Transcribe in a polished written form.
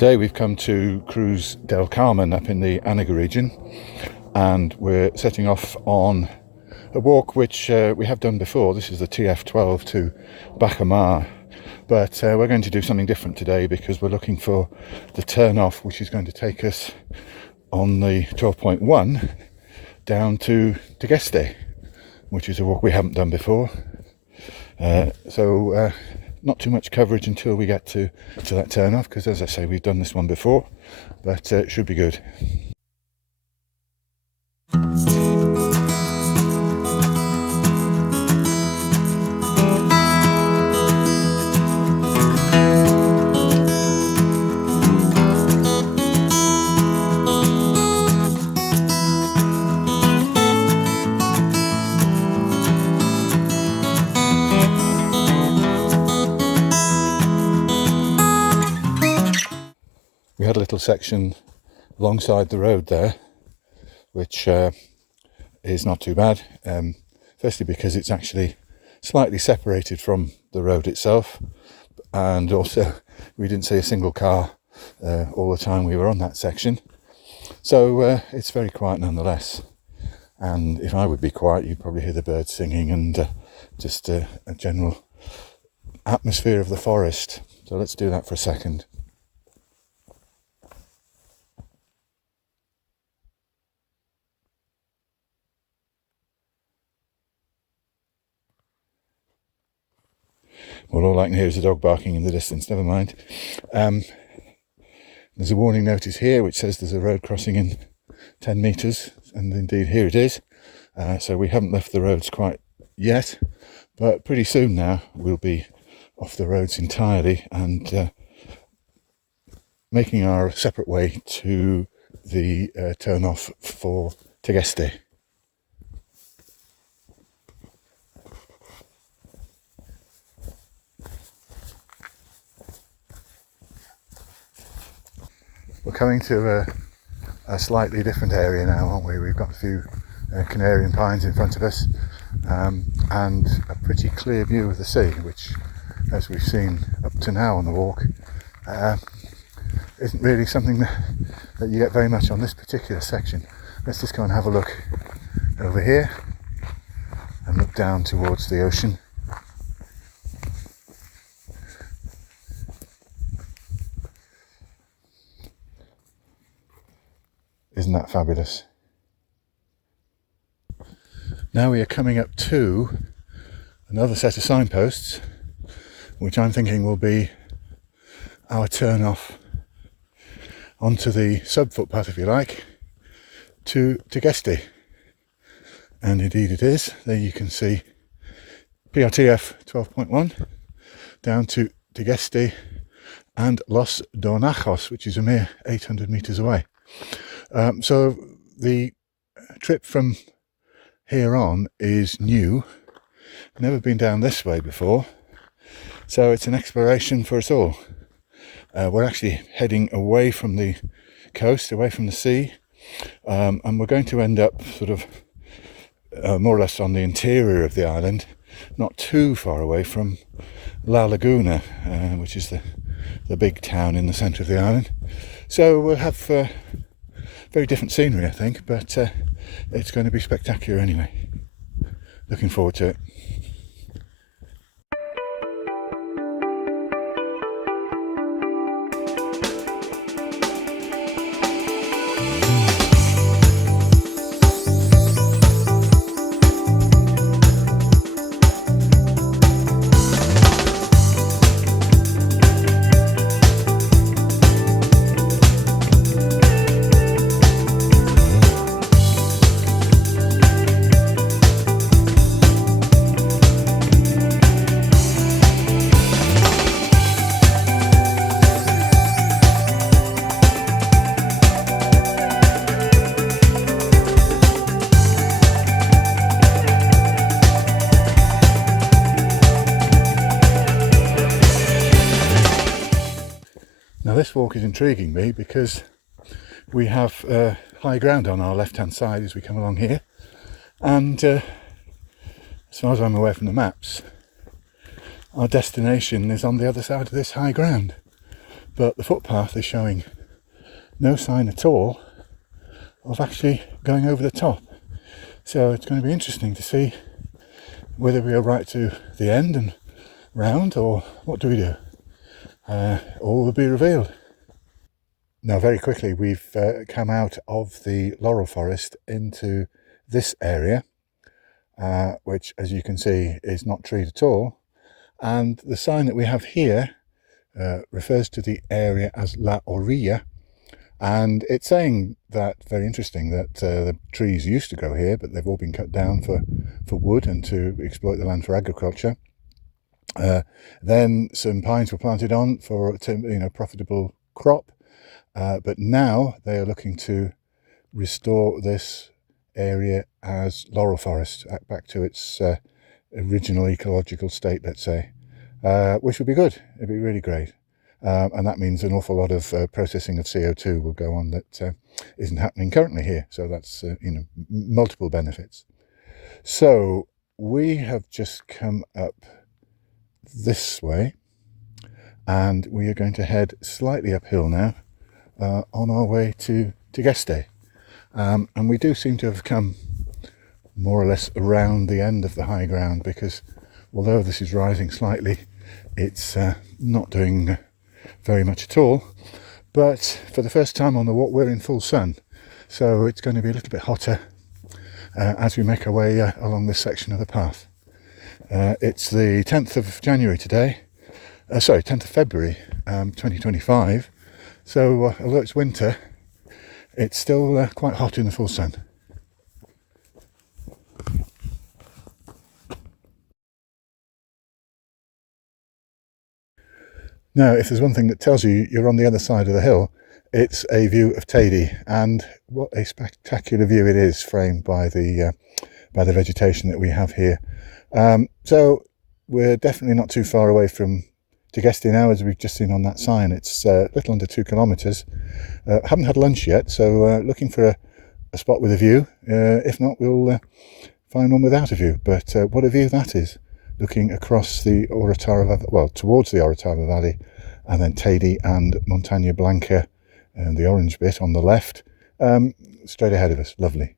Today we've come to Cruz del Carmen up in the Anaga region, and we're setting off on a walk which we have done before. This is the TF12 to Bacamar, but we're going to do something different today because we're looking for the turn off which is going to take us on the 12.1 down to Tegueste, which is a walk we haven't done before. So not too much coverage until we get to that turn off, because as I say, we've done this one before, but it should be good. We had a little section alongside the road there, which is not too bad. Firstly, because it's actually slightly separated from the road itself, and also we didn't see a single car all the time we were on that section. So it's very quiet nonetheless. And if I would be quiet, you'd probably hear the birds singing and just a general atmosphere of the forest. So let's do that for a second. Well, all I can hear is a dog barking in the distance, never mind. There's a warning notice here which says there's a road crossing in 10 metres, and indeed here it is. So we haven't left the roads quite yet, but pretty soon now we'll be off the roads entirely and making our separate way to the turn off for Tegueste. We're coming to a slightly different area now, aren't we? We've got a few Canarian pines in front of us, and a pretty clear view of the sea, which, as we've seen up to now on the walk, isn't really something that you get very much on this particular section. Let's just go and have a look over here and look down towards the ocean. Isn't that fabulous? Now we are coming up to another set of signposts, which I'm thinking will be our turn off onto the sub-footpath, if you like, to Tegueste. And indeed it is. There you can see PRTF 12.1 down to Tegueste and Los Dornajos, which is a mere 800 metres away. So the trip from here on is new, never been down this way before, so it's an exploration for us all. We're actually heading away from the coast, away from the sea, and we're going to end up sort of more or less on the interior of the island, not too far away from La Laguna, which is the big town in the centre of the island. So we'll have very different scenery, I think, but it's going to be spectacular anyway. Looking forward to it. Now this walk is intriguing me because we have high ground on our left hand side as we come along here, and as far as I'm aware from the maps, our destination is on the other side of this high ground. but the footpath is showing no sign at all of actually going over the top. So it's going to be interesting to see whether we are right to the end and round, or what do we do? All will be revealed. Now, very quickly, we've come out of the laurel forest into this area, which, as you can see, is not treed at all. And the sign that we have here refers to the area as La Orilla, and it's saying that, very interesting, that the trees used to grow here, but they've all been cut down for wood and to exploit the land for agriculture. Then some pines were planted on for profitable crop, but now they are looking to restore this area as laurel forest back to its original ecological state, let's say, which would be good. It'd be really great. And that means an awful lot of processing of CO2 will go on that isn't happening currently here. So that's multiple benefits. So we have just come up this way, and we are going to head slightly uphill now on our way to Tegueste. And we do seem to have come more or less around the end of the high ground, because although this is rising slightly, it's not doing very much at all. But for the first time on the walk, we're in full sun, so it's going to be a little bit hotter as we make our way along this section of the path. It's the 10th of January today, 10th of February 2025, so although it's winter, it's still quite hot in the full sun. Now, if there's one thing that tells you you're on the other side of the hill, it's a view of Teide, and what a spectacular view it is, framed by the vegetation that we have here. So we're definitely not too far away from Tegueste now, as we've just seen on that sign. It's a little under 2 kilometres. Haven't had lunch yet, so looking for a spot with a view. If not, we'll find one without a view. But what a view that is, looking across the towards the Orotava Valley, and then Teide and Montaña Blanca, and the orange bit on the left, straight ahead of us. Lovely.